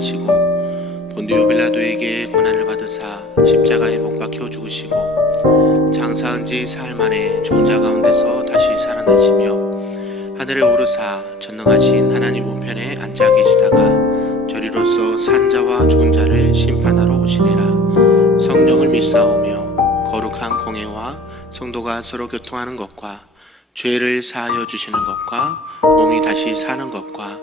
살아나시고 본디오 빌라도에게 고난을 받으사 십자가에 못 박혀 죽으시고 장사한 지 사흘 만에 종자 가운데서 다시 살아나시며 하늘에 오르사 전능하신 하나님 우편에 앉아 계시다가 저리로서 산자와 죽은 자를 심판하러 오시리라. 성령을 믿사오며 거룩한 공회와 성도가 서로 교통하는 것과 죄를 사하여 주시는 것과 몸이 다시 사는 것과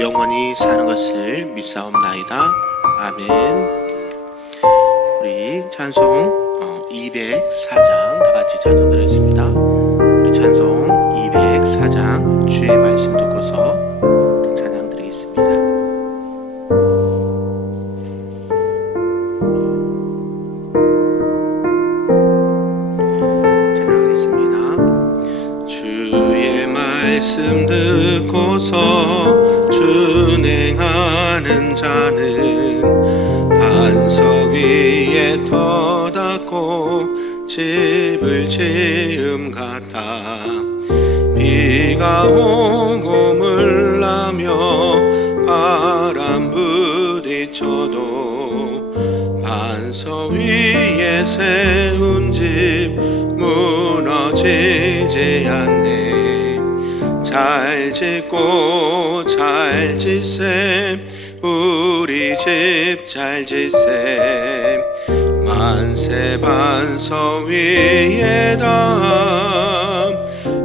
영원히 사는 것을 믿사옵나이다. 아멘. 우리 찬송 204장 다같이 찬송 드렸습니다. 우리 찬송 204장 주의 말씀 듣고서 찬양 드리겠습니다. 말씀 듣고서 준행하는 자는 반석 위에 터닫고 집을 지음 같아. 비가 오고 물나며 바람 부딪혀도 반석 위에 세운 집 무너지지 않네. 잘 짓고 잘 짓셈 우리 집 잘 짓셈 만세 반석 위에다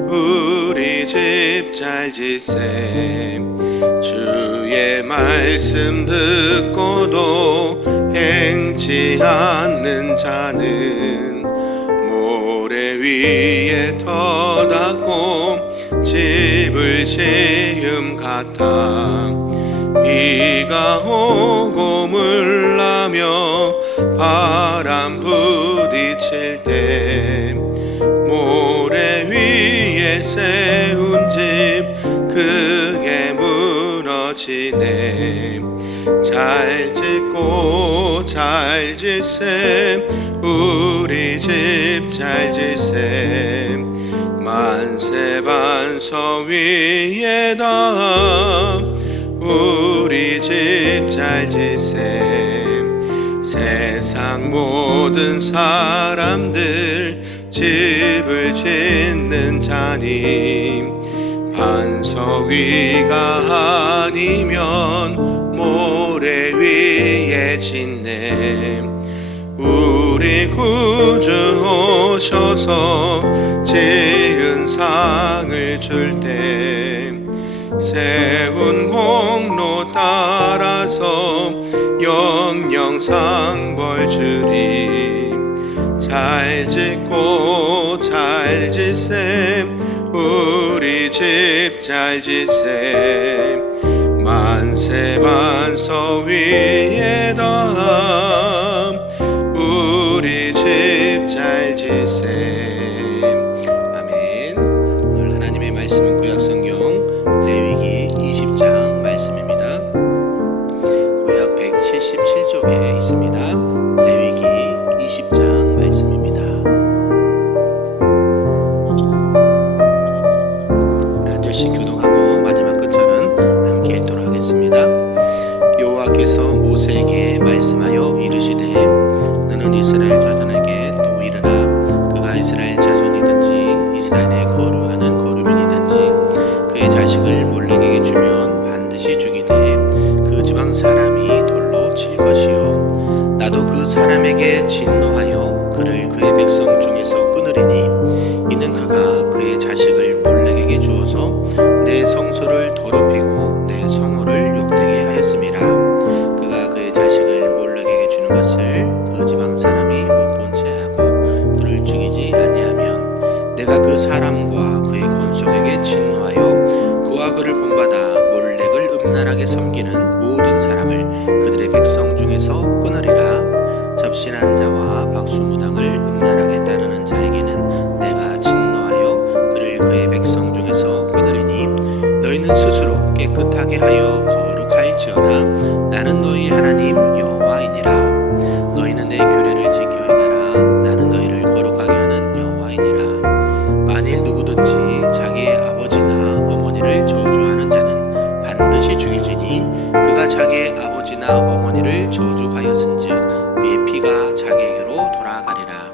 우리 집 잘 짓셈. 주의 말씀 듣고도 행치 않는 자는 모래 위에 터닫고 집을 지음 같아. 비가 오고 물나며 바람 부딪힐 때 모래 위에 세운 집 크게 무너지네. 잘 짓고 잘 짓셈 우리 집 잘 짓셈 만세 반석 위에다 우리 집 잘 짓셈. 세상 모든 사람들 집을 짓는 자니 반석 위가 아니면 모래 위에 짓네. 우리 구주 오셔서 지은 상을 줄 때 세운 공로 따라서 영영 상벌 주리. 잘 짓고 잘 짓셈 우리 집 잘 짓셈 만세 반석 위에다 우리 집 잘 짓셈. 아멘. 오늘 하나님의 말씀은 구약성경 레위기 20장 말씀입니다. 구약 177쪽에 있습니다. 레위기 20장 말씀입니다. 한 절씩 교독하고 마지막 끝절은 함께 읽도록 하겠습니다. 여호와께서 모세에게 말씀하여 이르시되 너는 이스라엘 자손에게 또 이르라. 그가 이스라엘 자손이든지 이스라엘에 거류하는 거류민이든지 그의 자식을 몰렉에게 주면 반드시 죽이되 그 지방 사람이 돌로 칠 것이요 나도 그 사람에게 진노하여 그를 그의 백성 중에서 끊으리니 이는 그가 그의 자식을 몰렉에게 주어서 내 성소를 더럽히고 내 성호를 욕되게 하였음이라. 그가 그의 자식을 몰렉에게 주는 것을 그 지방 사람이 못 본 채 하고 그를 죽이지 아니하면 내가 그 사람과 그의 권속에게 진노하여 그와 그를 본받아 몰렉을 음란하게 섬기는 모든 사람을 그들의 백성 중에서 끊으리라. 접신한 자와 박수무당을 음란하게 따르는 자에게는 내가 진노하여 그를 그의 백성 중에서 끊으리니 너희는 스스로 깨끗하게 하여 거룩할지어다. 나는 너희 하나님 여호와이니라. 너희는 내 규례를 지켜 행하라. 나는 너희를 거룩하게 하는 여호와이니라. 만일 누구든지 자기의 아버지나 어머니를 저주하는 자는 반드시 죽일지니 그가 자기의 그의 아버지나 어머니를 저주하였은즉 그의 피가 자기에게로 돌아가리라.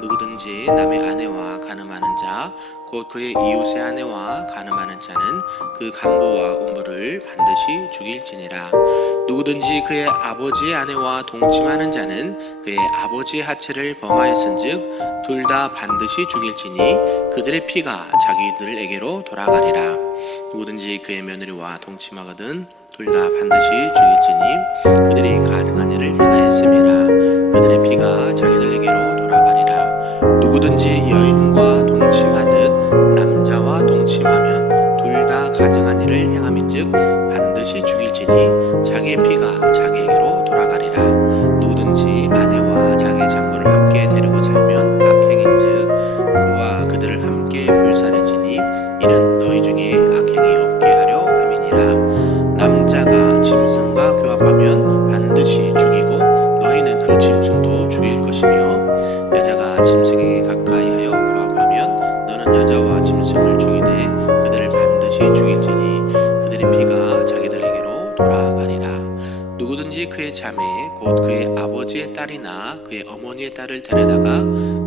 누구든지 남의 아내와 간음하는 자 곧 그의 이웃의 아내와 간음하는 자는 그 간부와 음부를 반드시 죽일지니라. 누구든지 그의 아버지의 아내와 동침하는 자는 그의 아버지의 하체를 범하였은즉 둘 다 반드시 죽일지니 그들의 피가 자기들에게로 돌아가리라. 누구든지 그의 며느리와 동침하거든 둘 다 반드시 죽일지니 그들이 가증한 일을 행하였음이라. 그들의 피가 자기들에게로 돌아가리라. 누구든지 여인과 동침하듯 남자와 동침하면 둘 다 가증한 일을 행함인즉 반드시 죽일지니 자기의 피가 자기에게로 돌아가리라. 누구든지 아내와 자기의 장모를 함께 데리고 살면 악행인즉 그와 그들을 함께 불살을지니 이는 너희 중에 악행이 없게 하려 함이니라. 남자가 짐승과 교합하면 반드시 죽이고 너희는 그 짐승도 죽일 것이며 여자가 짐승에게 가까이하여 교합하면 너는 여자와 짐승을 죽이되 그들을 반드시 죽일지니 그들의 피가 자기들에게로 돌아가리라. 누구든지 그의 자매 곧 그의 아버지의 딸이나 그의 어머니의 딸을 데려다가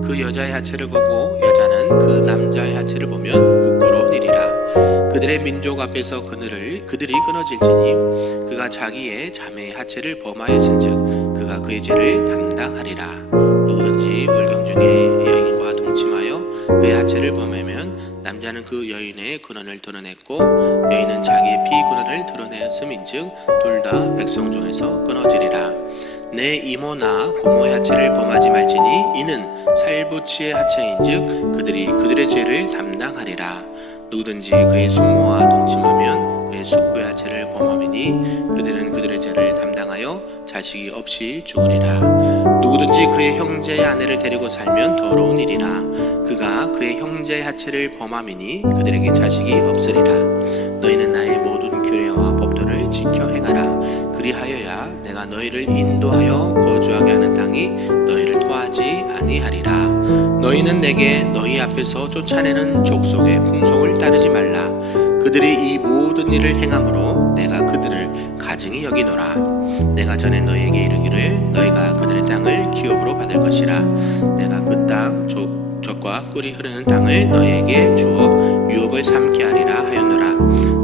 그 여자의 하체를 보고 여자는 그 남자의 하체를 보면 부끄러우니라. 그들의 민족 앞에서 그들이 끊어질지니 그가 자기의 자매의 하체를 범하였은즉 그가 그의 죄를 담당하리라. 누구든지 물경 중에 여인과 동침하여 그의 하체를 범하면 남자는 그 여인의 근원을 드러냈고 여인은 자기의 피근원을 드러내었음인즉 둘 다 백성 중에서 끊어지리라. 내 이모나 고모의 하체를 범하지 말지니 이는 살부치의 하체인즉 그들이 그들의 죄를 담당하리라. 누구든지 그의 숙모와 동침하면 그의 숙부의 하체를 범함이니 그들은 그들의 죄를 담당하여 자식이 없이 죽으리라. 누구든지 그의 형제의 아내를 데리고 살면 더러운 일이라. 그가 그의 형제의 하체를 범함이니 그들에게 자식이 없으리라. 너희는 나의 모든 규례와 법도를 지켜 행하라. 그리하여야 내가 너희를 인도하여 거주하게 하는 땅이 너희를 토하지 아니하리라. 너희는 내게 너희 앞에서 쫓아내는 족속의 풍속을 따르지 말라. 그들이 이 모든 일을 행함으로 내가 그들을 가증히 여기노라. 내가 전에 너희에게 이르기를 너희가 그들의 땅을 기업으로 받을 것이라. 내가 그 땅 젖과 꿀이 흐르는 땅을 너희에게 주어 유업을 삼게 하리라 하였노라.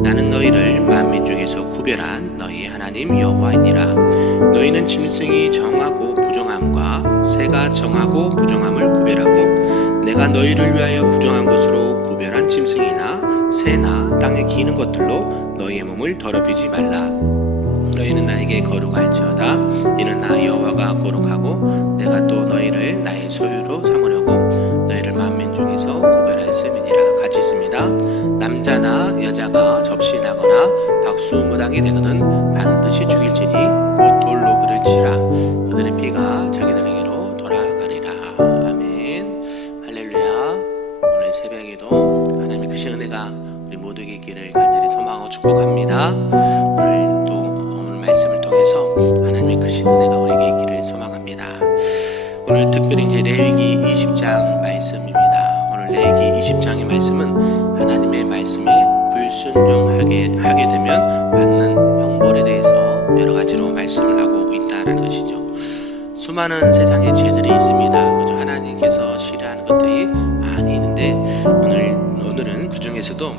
나는 너희를 만민 중에서 구별한 너희의 하나님 여호와이니라. 너희는 짐승이 정하고 부정함과 새가 정하고 부정함을 구별하고 내가 너희를 위하여 부정한 것으로 구별한 짐승이나 새나 땅에 기는 것들로 너희의 몸을 더럽히지 말라. 너희는 나에게 거룩할지어다. 이는 나 여호와가 거룩하고 내가 또 너희를 나의 소유로 삼으려고 너희를 만민 중에서 구별하였음이니라. 같이 있습니다. 남자나 여자가 접신하거나 박수무당이 되거든 반드시 죽일지니 곧 돌로 그를 치라. 그들의 피가 자기들에게로 돌아가리라. 아멘. 할렐루야. 오늘 새벽에도 하나님의 크신 은혜가 우리 모두에게 있기를 간절히 소망하고 축복합니다. 오늘 말씀을 통해서 하나님의 크신 은혜가 우리에게 있기를 소망합니다. 오늘 특별히 이제 레위기 20장 말씀입니다. 오늘 레위기 20장의 말씀은 하나님의 말씀에 불순종하게 되면 받는 형벌에 대해서 여러 가지로 말씀을 하고 있다라는 것이죠. 수많은 세상의 죄들이 있습니다. 그죠? 하나님께서 싫어하는 것들이 많이 있는데 오늘은 그 중에서도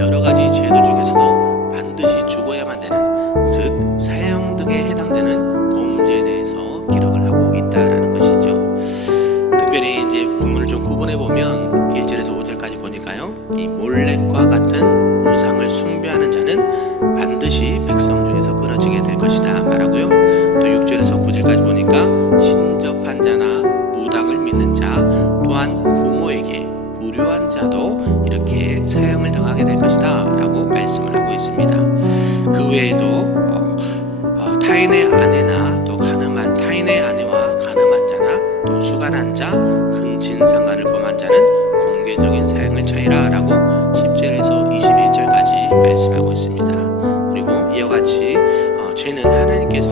여러 가지 죄들 중에서도 반드시 죽어야만 되는 즉 사형 등에 해당되는 범죄에 대해서 기록을 하고 있다라는 것이죠. 특별히 이제 본문을 좀 구분해 보면 1절에서 5절까지 보니까요, 이 몰렉과 같은 우상을 숭배하는 자는 반드시 백성 중에서 끊어지게 될 것이다 말하고요. 또 6절에서 9절까지 보니까 신접한 자나 무당을 믿는 자 또한 부모에게 불효한 자도 이렇게 사형을 당하게 될 것이다 라고 말씀을 하고 있습니다. 그 외에도 타인의 아내나 또 타인의 아내와 간음한 자나 또 수간한 자, 근친상간을 범한 자는 공개적인 사형을 처해라 라고 10절에서 21절까지 말씀하고 있습니다. 그리고 이와 같이 죄는 하나님께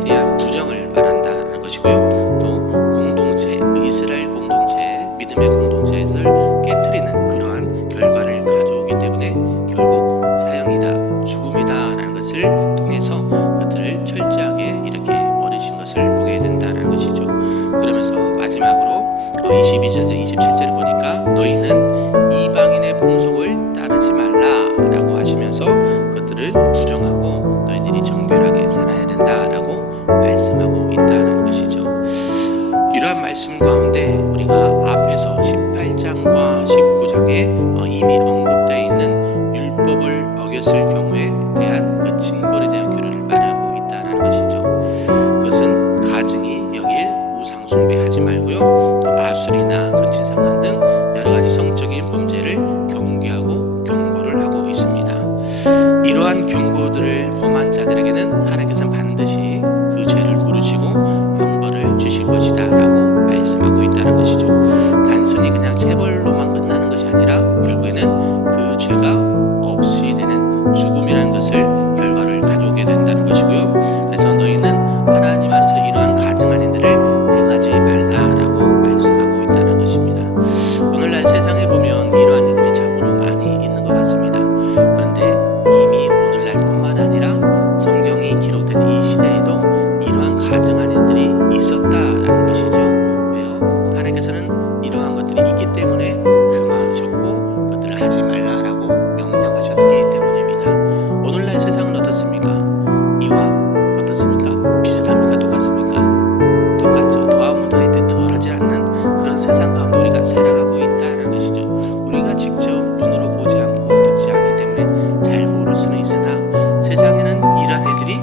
대한 부정을 말한다는 것이고요. 또 공동체, 그 이스라엘 공동체, 믿음의 공동체를 깨트리는 그러한 결과를 가져오기 때문에 결국 사형이다, 죽음이다 라는 것을 통해서 22절에서 27절에 보니까 너희는 이방인의 풍속을 따르지 말라라고 하시면서 그것들을 부정하고 너희들이 정결하게 살아야 된다라고 말씀하고 있다는 것이죠. 이러한 말씀 가운데 우리가 앞에서 18장과 19장에 이미 언급되어 있는 율법을 어겼을 경우에 대한 그 징벌에 대한 교류를 말하고 있다는 것이죠. 그것은 가증이 여길 우상 숭배하지 말고요, 또 마술이나 거친상간 등 여러 가지 성적인 범죄를 경계하고 경고를 하고 있습니다. 이러한 경고들을 범한 자들에게는 하나님께서는 반드시 그 죄를 물으시고 형벌을 주실 것이다 라고 말씀하고 있다는 것이죠. 단순히 그냥 체벌로만 끝나는 것이 아니라 결국에는 그 죄가 없이 되는 죽음이라는 것을 결과를 가져오게 된다는 것이고요. 그래서 너희는 하나님 안에서 이러한 가증한 일들을 행하지 말라라고 말씀하고 있다는 것입니다. 오늘날 세상에 보면 이러한 일들이 참으로 많이 있는 것 같습니다. 그런데 이미 오늘날뿐만 아니라 성경이 기록된 이 시대에도 이러한 가증한 일들이 있었다라는 것이죠. 왜요? 하나님께서는 이러한 것들이 있기 때문에 금하셨고 그것들을 하지 말라라고 명령하셨기 때문입니다. 오늘날 세상은 어떻습니까? 이와 어떻습니까? 비슷합니까? 똑같습니까? 똑같죠. 더하면 더할 때 덜하지 않는 그런 세상 가운데 우리가 살아가고 있다는 것이죠. 우리가 직접 눈으로 보지 않고 듣지 않기 때문에 잘 모를 수는 있으나 세상에는 이러한 일들이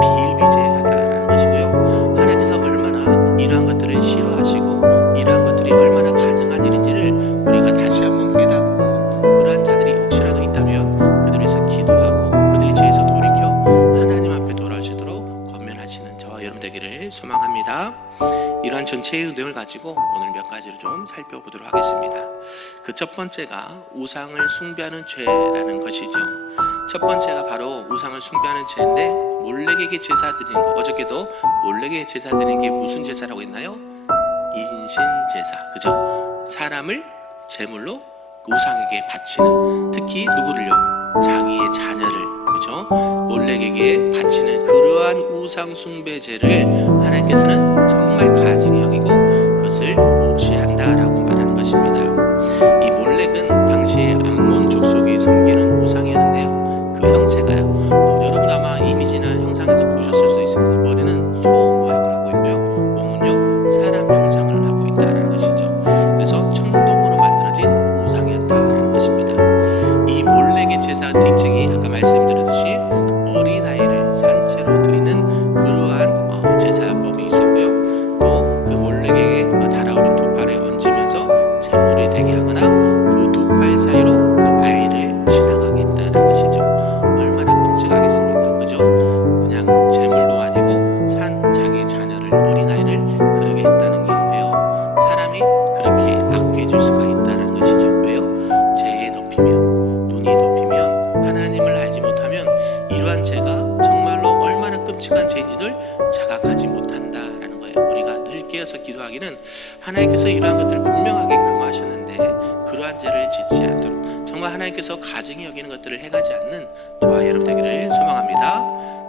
비일비재하다는 것이고요. 하나님께서 얼마나 이러한 것들을 싫어하시고 이러한 것들이 얼마나 가증한 일인지를 우리가 다시 한번 깨닫고, 그러한 자들이 혹시라도 있다면 그들을 위해서 기도하고 그들이 죄에서 돌이켜 하나님 앞에 돌아오시도록 권면하시는 저와 여러분 되기를 소망합니다. 이러한 전체의 내용을 가지고 오늘 몇 가지로 좀 살펴보도록 하겠습니다. 그 첫 번째가 우상을 숭배하는 죄라는 것이죠. 첫 번째가 바로 우상을 숭배하는 죄인데, 몰렉에게 제사 드리는 거. 어저께도 몰렉에게 제사 드리는 게 무슨 제사라고 했나요? 인신 제사, 그죠? 사람을 제물로 우상에게 바치는, 특히 누구를요? 자기의 자녀를, 그죠? 몰렉에게 바치는 그러한 우상 숭배제를 하나님께서는 정말 가증히 여기고 그것을 없이 한다라고 말하는 것입니다. 이 몰렉은 당시에 암몬 족속이 섬기는 우상이었는데요, 그 형체가요, 여러분 아마 이미지나 형상에서 보셨을 수도 있습니다. 머리는 소 모양을 하고 있고요, 몸은요 사람 형상을 하고 있다는 것이죠. 그래서 청동으로 만들어진 우상이었다는 것입니다. 이 몰렉의 제사 특징이 아까 말씀드렸듯이 어린아이를 산채로 드리는 그러한 제사법이 있었고요, 또 그 몰렉에게 달아오른 두 팔에 얹으면서 제물이 되게 하거나 그 두 팔 사이로 그 아이를 지나가게 했다는 것이죠. 얼마나 끔찍하겠습니까? 그죠? 그냥 제물도 아니고 산 자기 자녀를, 어린아이를 그러게 했다는 게 왜요? 사람이 그렇게 악해질 수가 있다는 것이죠. 왜요? 죄에 덮이면, 눈이 덮이면, 하나님을 알지 못하면 이러한 죄가 정말로 얼마나 끔찍한 죄인지를 자각하지 못한다라는 거예요. 우리가 늘 깨어서 기도하기는 하나님께서 이러한 것들을 분명하게 금하셨는데 그러한 죄를 짓지 않도록 정말 하나님께서 가증히 여기는 것들을 행하지 않는 저와 여러분 되기를 소망합니다.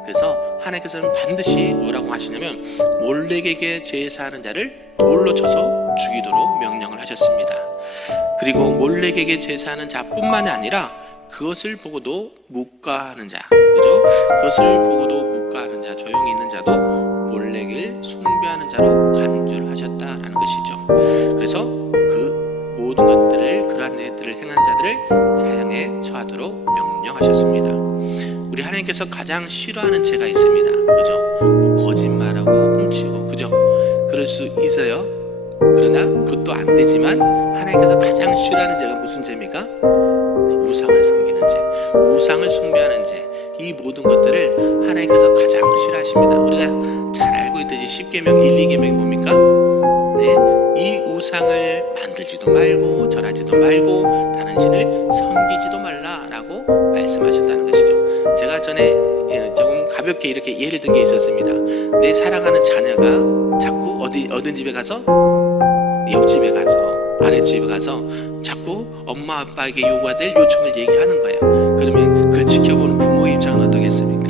그래서 하나님께서는 반드시 뭐라고 하시냐면 몰렉에게 제사하는 자를 돌로 쳐서 죽이도록 명령을 하셨습니다. 그리고 몰렉에게 제사하는 자뿐만 아니라 그것을 보고도 묵과하는 자, 그죠? 그것을 보고도 묵과하는 자, 조용히 있는 자도 몰렉을 숭배하는 자로 간주를 하셨다라는 것이죠. 그래서 그 모든 것들을, 그러한 일들을 행한 자들을 사형에 처하도록 명령하셨습니다. 우리 하나님께서 가장 싫어하는 죄가 있습니다. 그죠? 거짓말하고 훔치고, 그죠? 그럴 수 있어요. 그러나 그것도 안 되지만 하나님께서 가장 싫어하는 죄가 무슨 죄입니까? 우상을 섬기는 죄, 우상을 숭배하는 죄, 이 모든 것들을 하나님께서 가장 싫어하십니다. 우리가 잘 알고 있듯이 10계명 1, 2계명이 뭡니까? 네, 이 우상을 만들지도 말고 절하지도 말고 다른 신을 섬기지도 말라라고 말씀하셨다는 것이죠. 제가 전에 조금 가볍게 이렇게 예를 든 게 있었습니다. 내 사랑하는 자녀가 자꾸 어떤 집에 가서, 옆집에 가서, 아랫집에 가서 자꾸 엄마 아빠에게 요구될 요청을 얘기하는 거예요. 그러면 그걸 지켜보는 부모의 입장은 어떠겠습니까?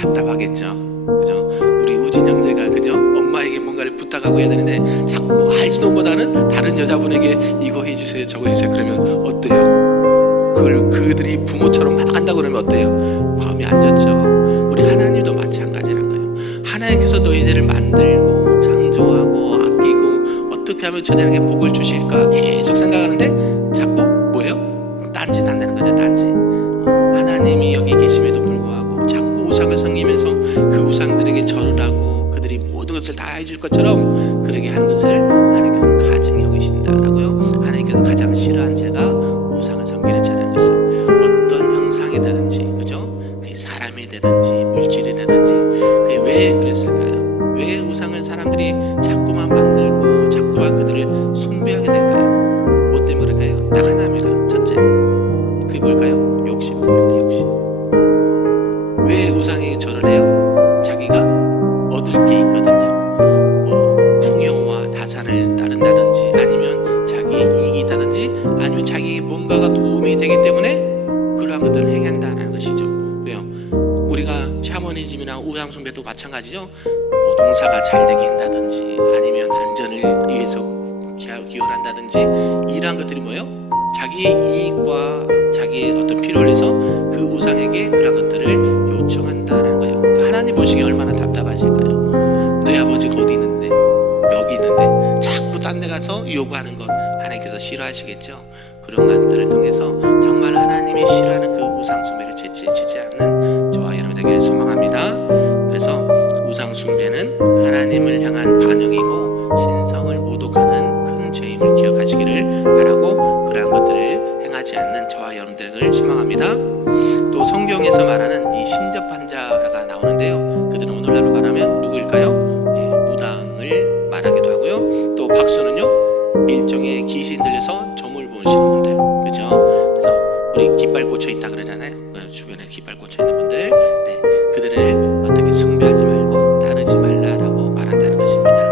답답하겠죠. 그죠? 우리 우진 형제가 그죠? 엄마에게 뭔가를 부탁하고 해야 되는데 자꾸 알지도 못하는 다른 여자분에게 이거 해주세요 저거 해주세요 그러면 어때요? 그들이 부모처럼 막 한다고 그러면 어때요? 마음이 안 좋죠. 우리 하나님도 마찬가지라는 거예요. 하나님께서 너희들을 만들고 창조하고 아끼고 어떻게 하면 저들에게 복을 주실까 계속 생각하는데 자꾸 뭐예요? 딴짓한다는 거죠. 딴짓. 하나님이 여기 계심에도 불구하고 자꾸 우상을 섬기면서 그 우상들에게 절을 하고 그들이 모든 것을 다 해줄 것처럼 그러게 하는 것을 하나님께서는 가증히 여기신다라고요. 하나님께서 가장 싫어하는 죄가 우상을 섬기는 죄라는 것이죠. 어떤 형상이 되든지 그죠? 그게 사람이 되든지 물질이 되든지 그게 왜 그랬을까요? 왜 우상을 사람들이 자꾸만 만들고 자꾸만 그들을 숭배하게 될까요? 뭐 때문에 그럴까요? 딱 하나입니다. 첫째, 그게 뭘까요? 욕심 때문에. 욕심. 왜 우상에게 절을 해요? 자기가 얻을 게 있거든요. 뭐 풍요와 다산을 따른다든지 아니면 자기의 이익이 있다든지 아니면 자기에게 뭔가가 도움이 되기 때문에 그러한 것들을 행한다는 것이죠. 왜요? 우리가 샤머니즘이나 우상 숭배도 마찬가지죠. 뭐 농사가 잘 되게 한다든지 아니면 안전을 위해서 기여를 한다든지 이러한 것들이 뭐예요? 자기의 이익과 자기의 어떤 필요를 위해서 그 우상에게 그런 것들을 요청한다는 거예요. 그러니까 하나님 보시기에 얼마나 답답하실까요? 너희 아버지가 어디 있는데 여기 있는데 자꾸 딴 데 가서 요구하는 것 하나님께서 싫어하시겠죠. 그런 것들을 통해서 정말 하나님이 싫어하는 그 우상 숭배를 채찍지 않는 저와 여러분에게 소망합니다. 그래서 우상 숭배는 하나님을 향한 반역이고 신성을 모독하는 큰 죄임을 기억하시기를 바라고 그러한 것들을 행하지 않는 저와 여러분들을 소망합니다. 또 성경에서 말하는 이 신접한 자가 나오는데요. 그들은 오늘날로 말하면 누구일까요? 무당을 말하기도 하고요. 또 박수는요 일종의 귀신 들려서 점을 보시는 분들, 그죠? 그래서 우리 깃발 꽂혀 있다 그러잖아요. 주변에 깃발 꽂혀 있는 분들, 네, 그들을 어떻게 숭배하지 말고 다루지 말라라고 말한다는 것입니다.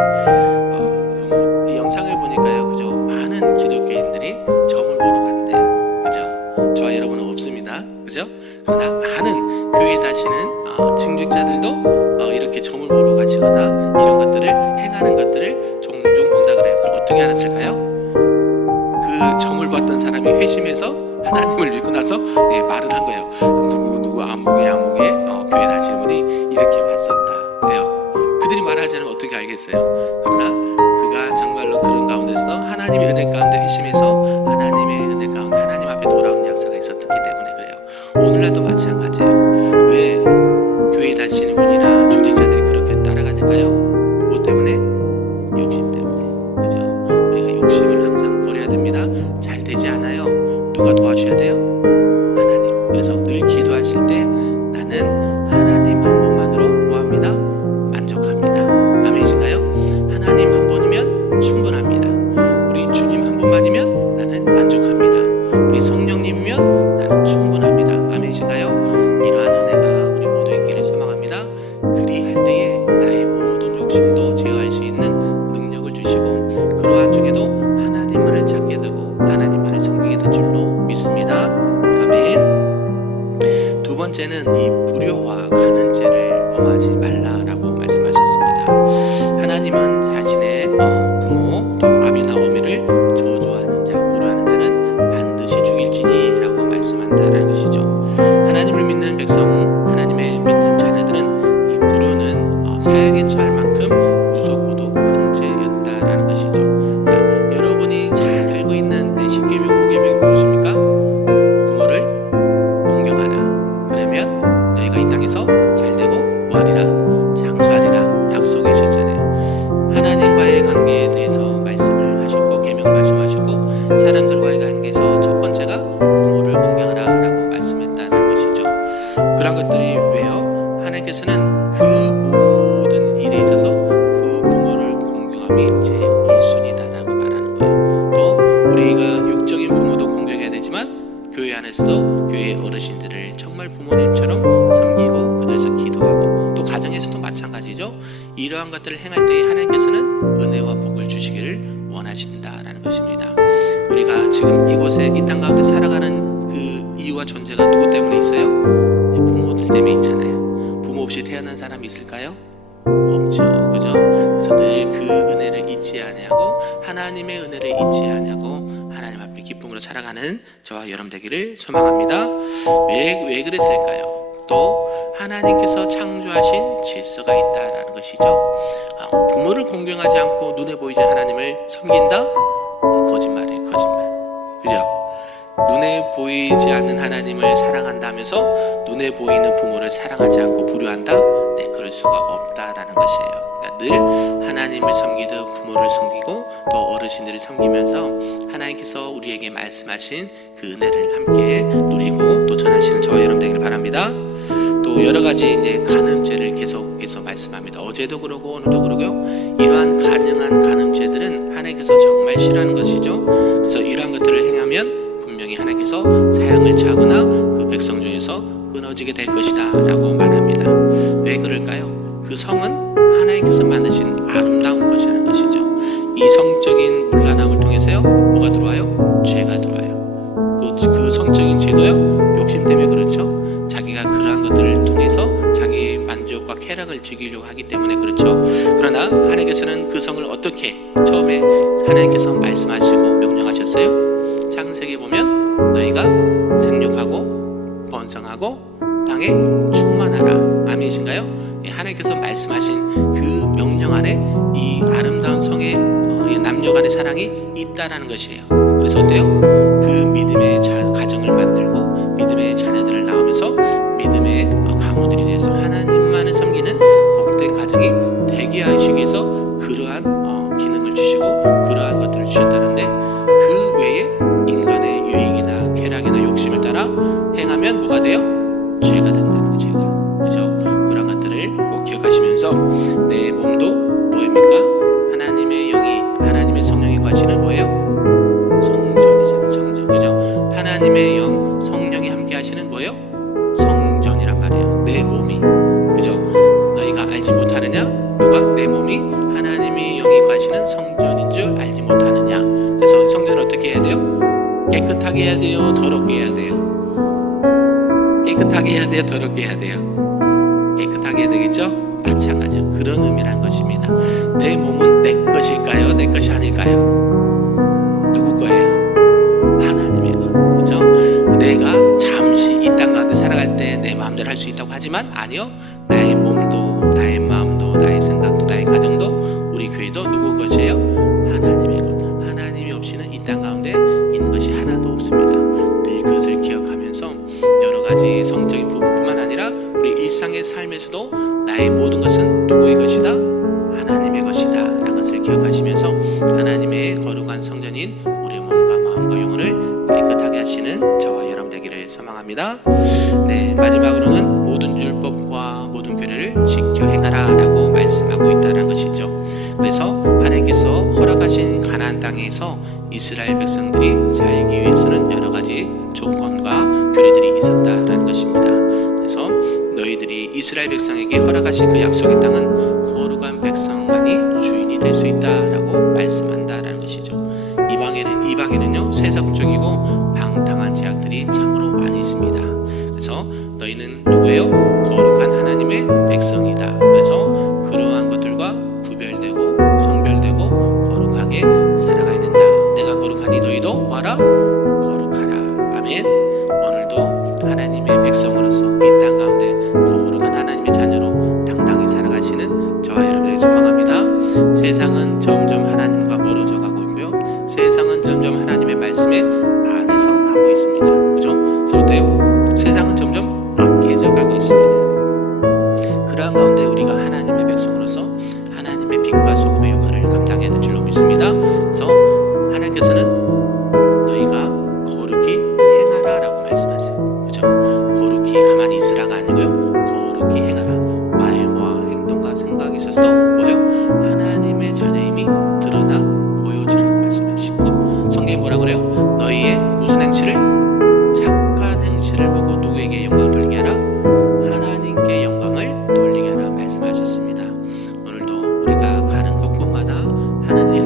이 영상을 보니까요, 그죠? 많은 기독교인들이 점을 보러 간대요, 그죠? 저와 여러분은 없습니다, 그죠? 그러나 많은 교회 다니시는 증직자들도 이렇게 점을 보러 가시거나 이런 것들을 행하는 것들을 종종 본다 그래요. 그럼 어떻게 알았을까요? 그 점을 봤던 사람이 회심해서 하나님을 믿고 나서 말을 한 거예요. 누구 암묵에 교회 다니시는 분이 이렇게 왔었다. 왜요? 그들이 말하지 않으면 어떻게 알겠어요? 그러나 그가 정말로 그런 가운데서 하나님의 은혜 가운데 회심해서 하나님의 은혜 가운데 하나님 앞에 돌아오는 역사가 있었기 때문에 그래요. 오늘날도 마찬가지예요. 왜 교회 다니시는 분이나 중직자들이 그렇게 따라가니까요? 뭐 때문에? 욕심 때문에. 그죠? 우리가 욕심을 항상 버려야 됩니다. 잘 되지 않아요. 누가 도와줘야 돼요? 하나님. 그래서 늘 기도하실 때 나는 하나님 한 분만으로 뭐합니다? 만족합니다. 아멘이신가요? 하나님 한 분이면 충분합니다. 우리 주님 한 분만이면 나는 만족합니다. 우리 성령님이면 나는 충분합니다. 아멘이신가요? 이러한 은혜가 우리 모두에게 있기를 소망합니다. 그리할 때에 나의 모든 욕심도 제어할 수 있는 능력을 주시고 그러한 중에도 하나님만을 찾게 되고 하나님만을 섬기게 된 줄로 믿습니다. 아멘. 두 번째는 이 불효와 가는죄를 범하지 말라라고 말씀하셨습니다. 하나님은 자신의 부모 또 아비나 어미를 저주하는 자, 불효하는 자는 반드시 죽일지니라고 말씀한다라는 것이죠. 하나님을 믿는 백성, 하나님의 믿는 자녀들은 이 불효는 사형에 처할 만큼 무섭고도 큰 죄였다라는 것이죠. 자, 여러분이 잘 알고 있는 10계명, 5계명이 무엇입니까? 부모를 공경하라. 그러면 너희가 이 땅에서 잘되고 뭐하리라? 장수하리라 약속해 주셨잖아요. 하나님과의 관계에 대해서 말씀을 하셨고 계명을 말씀하셨고 사람들과의 관계에서 첫 번째가 부모를 공경하라라고 말씀했다는 것이죠. 그런 것들이 왜요? 하나님께서는 그 모든 일에 있어서 그 부모를 공경함이 제일 1순위다라고 말하는 거예요. 또 우리가 육적인 부모도 공경해야 되지만 교회 안에서도 교회 어르신들을 정말 부모님처럼 섬기고 그들에서 기도하고 또 가정에서도 마찬가지죠. 이러한 것들을 행할 때 하나님께서는 은혜와 복을 주시기를 원하신다라는 것입니다. 우리가 지금 이곳에 이 땅 가운데 살아가는 그 이유와 존재가 누구 때문에 있어요? 부모들 때문에 있잖아요. 부모 없이 태어난 사람이 있을까요? 없죠. 그죠? 그래서 늘 그 은혜를 잊지 아니하고 하나님의 은혜를 잊지 아니하고 하나님 앞에 기쁨으로 살아가는 저와 여러분 되기를 소망합니다. 왜 그랬을까요? 또 하나님께서 창조하신 질서가 있다라는 것이죠. 부모를 공경하지 않고 눈에 보이지 하나님을 섬긴다? 거짓말이에요. 거짓말. 그죠? 눈에 보이지 않는 하나님을 사랑한다면서 눈에 보이는 부모를 사랑하지 않고 불효한다? 네, 그럴 수가 없다라는 것이에요. 그러니까 늘 하나님을 섬기듯 부모를 섬기고 또 어르신들을 섬기면서 하나님께서 우리에게 말씀하신 그 은혜를 함께 누리고 또 전하시는 저와 여러분 되기를 바랍니다. 또 여러 가지 이제 간음죄를 계속해서 말씀합니다. 어제도 그러고 오늘도 그러고요. 이러한 가증한 간음죄들은 하나님께서 정말 싫어하는 것이죠. 그래서 이러한 것들을 행하면 분명히 하나님께서 사형을 차거나 그 백성 중에서 끊어지게 될 것이다 라고 말합니다. 왜 그럴까요? 그 성은 하나님께서 만드신 아름다운 것이라는 것이죠. 이 성적인 문란함을 통해서요 뭐가 들어와요? 죄가 들어와요. 그 성적인 죄도요 욕심 때문에 그렇죠. 자기가 그러한 것들을 통해서 자기의 만족과 쾌락을 즐기려고 하기 때문에 그렇죠. 그러나 하나님께서는 그 성을 어떻게 처음에 하나님께서 말씀하시고 명령하셨어요? 창세기 보면 너희가 생육하고 번성하고 땅에 충만하라. 아멘이신가요? 하나님께서 말씀하신 그 명령 안에 이 아름다운 성에 남녀 간의 사랑이 있다라는 것이에요. 그래서 어때요? 그 믿음의 가정을 만들고 믿음의 자녀들을 낳으면서 믿음의 가문들이 돼서 하나님만을 섬기는 복된 가정이 되게 하시기 위해서 그러한 기능을 주시고 그러한 것들을 주셨다는데 그 외에 인간의 유익이나 쾌락이나 욕심을 따라 행하면 뭐가 돼요? 죄가 된다는 거예요. 죄가. 그죠? 그런 것들을 꼭 기억하시면서 내 몸도 뭐입니까? 하나님의 영이 하나님의 성령이 거하시는 뭐예요? 성전이잖아요. 성전. 그죠? 하나님의 영 성령이 함께 하시는 뭐예요? 성전이란 말이에요. 내 몸이. 그죠? 너희가 알지 못하느냐? 누가? 내 몸이 하나님의 영이 거하시는 성전인 줄 알지 못하느냐? 그래서 성전을 어떻게 해야 돼요? 깨끗하게 해야 돼요? 더럽게 해야 돼요? 깨끗하게 해야 돼요? 더럽게 해야 돼요? 깨끗하게 해야 되겠죠? 마찬가지로 그런 의미란 것입니다. 내 몸은 내 것일까요? 내 것이 아닐까요? 누구 거예요? 하나님의 것. 그렇죠? 내가 잠시 이 땅 가운데 살아갈 때 내 마음대로 할 수 있다고 하지만 아니요. 나의 몸도 나의 마음도 나의 생각도 나의 가정도 우리 교회도 누구 것이에요? 하나님의 것. 하나님이 없이는 이 땅 가운데 있는 것이 하나도 없습니다. 늘 그것을 기억하면서 여러 가지 성적인 부분뿐만 아니라 우리 일상의 삶에서도 나의 모든 것은 누구의 것이다? 하나님의 것이다 라는 것을 기억하시면서 하나님의 거룩한 성전인 우리의 몸과 마음과 영혼을 깨끗하게 하시는 저와 여러분 되기를 소망합니다. 네, 마지막으로는 모든 율법과 모든 규례를 지켜 행하라 라고 말씀하고 있다는 것이죠. 그래서 하나님께서 허락하신 가나안 땅에서 이스라엘 백성들이 살기 위해서는 여러 가지 조건과 규례들이 있었다라는 것입니다. 그래서 너희들이 이스라엘 백성에게 허락하신 그 약속의 땅은 거룩한 백성만이 주인이 될 수 있다라고 말씀한다라는 것이죠. 이방에는요 세속적이고 방탕한 제약들이 참으로 많이 있습니다. 그래서 너희는 누구예요? 거룩한 하나님의 백성이다. 그래서 그러한 것들과 구별되고 성별되고 거룩하게 살아가야 된다. 내가 거룩하니 너희도 와라 거룩하라. 아멘. 오늘도 하나님의 백성으로서 이 땅 가운데 거룩한 하나님의 자녀로 당당히 살아가시는 저와 여러분을 소망합니다. 세상은 점점 하나님과 멀어져 가고 있고요. 세상은 점점 하나님의 말씀에 안에서 가고 있습니다. 그죠? 그래서 어때요? 세상은 점점 악해져 가고 있습니다. 그러한 가운데 우리가 하나님의 백성으로서 하나님의 빛과 소금의 역할을 감당해야 될 줄로 믿습니다. 그래서 하나님께서는 너희가 거룩히 행하라 라고 말씀하세요. 그죠? 거룩히 가만히 있으라가 아니고요. 거룩히 행하라. 말과 행동과 생각에 있어서도 뭐예요? 하나님의 자녀임이 드러나 보여주라고 말씀하시죠. 성경이 뭐라 그래요? 너희의 무슨 행실을? 착한 행실을 보고 누구에게 영광을 돌리게 하라? 하나님께 영광을 돌리게 하라 말씀하셨습니다. 오늘도 우리가 가는 곳곳마다 하는 일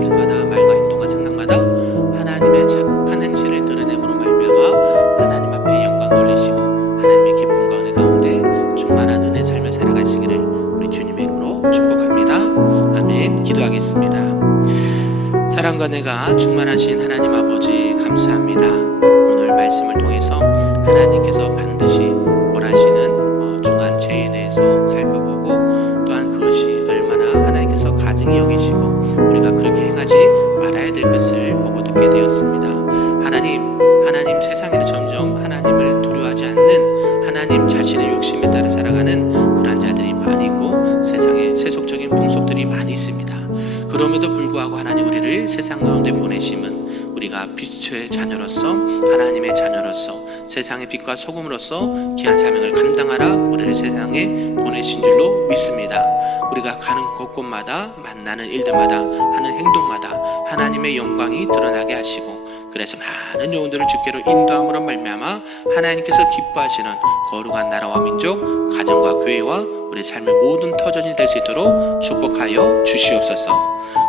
주시옵고 축복합니다. 아멘. 기도하겠습니다. 사랑과 은혜가 충만하신 하나님 아버지 감사합니다. 오늘 말씀을 통해서 하나님께서 반드시 원하시는 중한 죄에 대해서 살펴보고 또한 그것이 얼마나 하나님께서 가증히 여기시고 우리가 그렇게 행하지 말아야 될 것을 보고 듣게 되었습니다. 하나님 세상에는 점점 하나님을 두려워하지 않는 하나님 자신의 욕심에 따라 살아가는 그러한 자들이 많이 있고 세상에 세속적인 풍속들이 많이 있습니다. 그럼에도 불구하고 하나님 우리를 세상 가운데 보내심은 우리가 빛의 자녀로서 하나님의 자녀로서 세상의 빛과 소금으로서 귀한 사명을 감당하라 우리를 세상에 보내신 줄로 믿습니다. 우리가 가는 곳곳마다 만나는 일들마다 하는 행동마다 하나님의 영광이 드러나게 하시고 그래서 많은 영혼들을 주께로 인도함으로 말미암아 하나님께서 기뻐하시는 거룩한 나라와 민족, 가정과 교회와 우리 삶의 모든 터전이 될 수 있도록 축복하여 주시옵소서.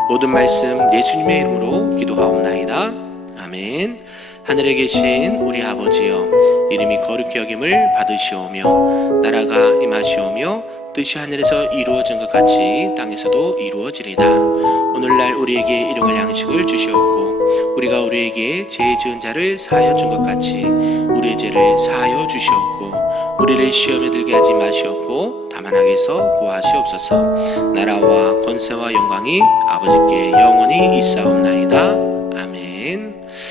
모든 말씀 예수님의 이름으로 기도하옵나이다. 아멘. 하늘에 계신 우리 아버지여, 이름이 거룩히 여김을 받으시오며 나라가 임하시오며 뜻이 하늘에서 이루어진 것 같이 땅에서도 이루어지리다. 오늘날 우리에게 일용할 양식을 주시옵고 우리가 우리에게 죄 지은 자를 사하여 준 것 같이 우리의 죄를 사하여 주시옵고 우리를 시험에 들게 하지 마시옵고 다만 악에서 구하시옵소서. 나라와 권세와 영광이 아버지께 영원히 있사옵나이다.